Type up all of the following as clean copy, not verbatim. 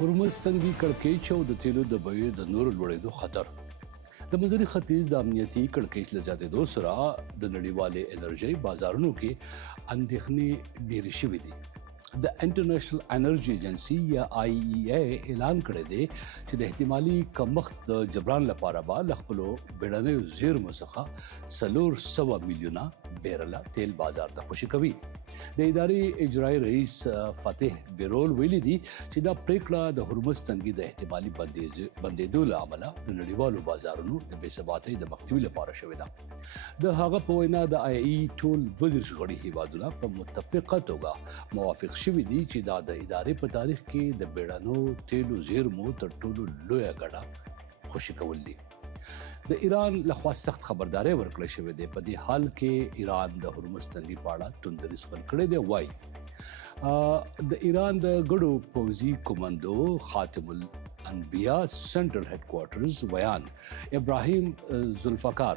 هرمز تنګي کړکېچ او د تیلو د بیې د نورو لوړېدو خطر. د منځني ختیځ د امنیتي کړکېچ له زیاتېدو سره د نړیوالې انرژۍ بازارونو کې اندېښنې ډېرې شوې دي. د انټرنیشنل انرژي ایجنسي یا IEA اعلان کړی دی چې د احتمالي کمښت جبران لپاره به له خپلو بیړنیو زیرمو څخه 400 میلیونه بیرله تیل بازار ته خوشي کوي. د ادارې اجرایي رئیس فتح بیرول ویلي دي چې دا پریکړه د هرمز تنګي د احتمالي بندېدو له امله د نړیوالو بازارونو د بې ثباتۍ د مخنیوي لپاره شوې ده. د هغه په وینا د IEA ټول 32 غړي هیوادونه په متفقه توګه موافق شوي دي چې دا د ادارې په تاریخ کې د بیړنو تیلو زیرمو تر ټولو لویه ګټه خوشي کول دي. د ایران لخوا سخت خبرداري ورکړل شوې ده. په دې حال کې ایران د هرمز تنګي په اړه توندري خپل کړی دی. وایي د ایران د ګډو پوځي کمانډو خاتم الانبیاء سنټرل هډ کوارټرز ویان ابراهیم ذوالفقار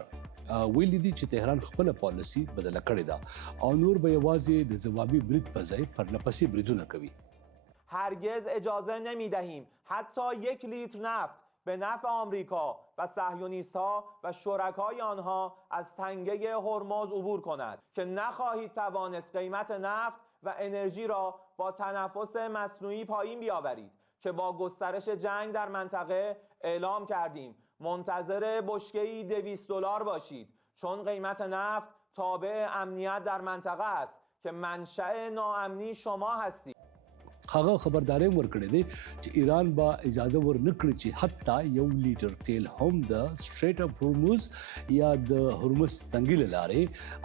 ویلي دي چې تهران خپل پالیسي بدله کړې ده او نور به یوازې د ځوابي برید په ځای پرلپسې بریدونه کوي. هرگز اجازه نمیدهیم حتی 1 لیتر نفت به نفع آمریکا و صهیونیست‌ها و شرکای آنها از تنگه هرمز عبور کند که نخواهید توانست قیمت نفت و انرژی را با تنفس مصنوعی پایین بیاورید که با گسترش جنگ در منطقه اعلام کردیم منتظر بشکه‌ای $200 باشید چون قیمت نفت تابع امنیت در منطقه است که منشأ ناامنی شما هستید. هغه خبرداري ورکړې دي چې ایران به اجازه ورنکړي چې حتی 1 لیټر تیل هم د سټریټ اپ هرمز یا د هرمز تنګي له لارې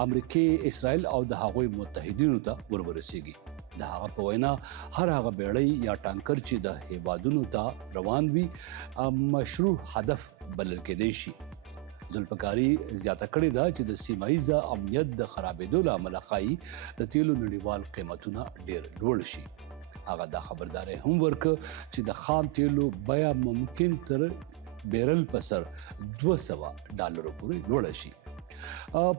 امریکا، اسرائیل او د هغوی متحدینو ته ورسیږي. د هغه په وینا هر هغه بیړۍ یا ټانکر چې د هیوادونو ته روان وي مشروع هدف بلل کېدی شي. ذوالفقاري زیاته کړې ده چې د سیمه ییزه امنیت د خرابېدو له امله ښایي د تیلو نړیوال قیمتونه ډېر لوړ شي. هغه دا خبرداري هم ورکړه چې د خام تیلو بیه ممکن تر بیرل په سر $200 پورې لوړه شي.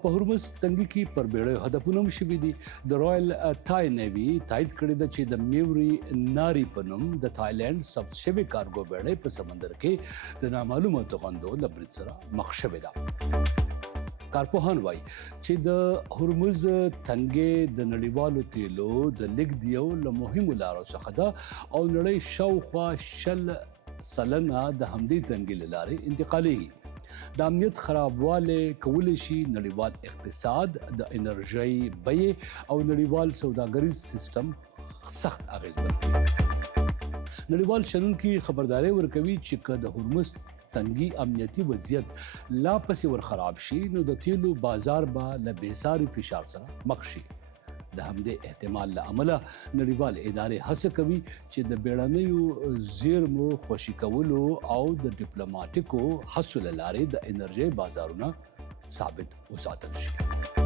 په هرمز تنګي کې پر بیړیو هدفونه هم شوي دي. د رایل تای نیوي تایید کړې ده چې د میوري ناري په نوم د تایلند ثبت شوې کارګو بیړۍ په سمندر کې د نامعلومه توغندو له برید سره مخ شوې ده. کارپوهان وایي چې د هرمز تنګي د نړیوالو تیلو د لیږد یو له مهمو لارو څخه ده او نړۍ شاوخوا 60% د همدې تنګي له لارې انتقالېږي. د امنیت خرابوالی کولی شي نړیوال اقتصاد، د انرژۍ بیې او نړیوال سوداګریز سیستم سخت اغېزمن کړي. نړیوال شنونکي خبرداري ورکوي چې که د هرمز تنګي امنیتي وضعیت لا پسې ور خراب شي نو د تیلو بازار به له بېساري فشار سره مخ شي. د همدې احتمال له امله نړیوال ادارې هڅه کوي چې د بیړنیو زیرمو خوشي کولو او د ډیپلوماټیکو هڅو له لارې د انرژۍ بازارونه ثابت وساتل شي.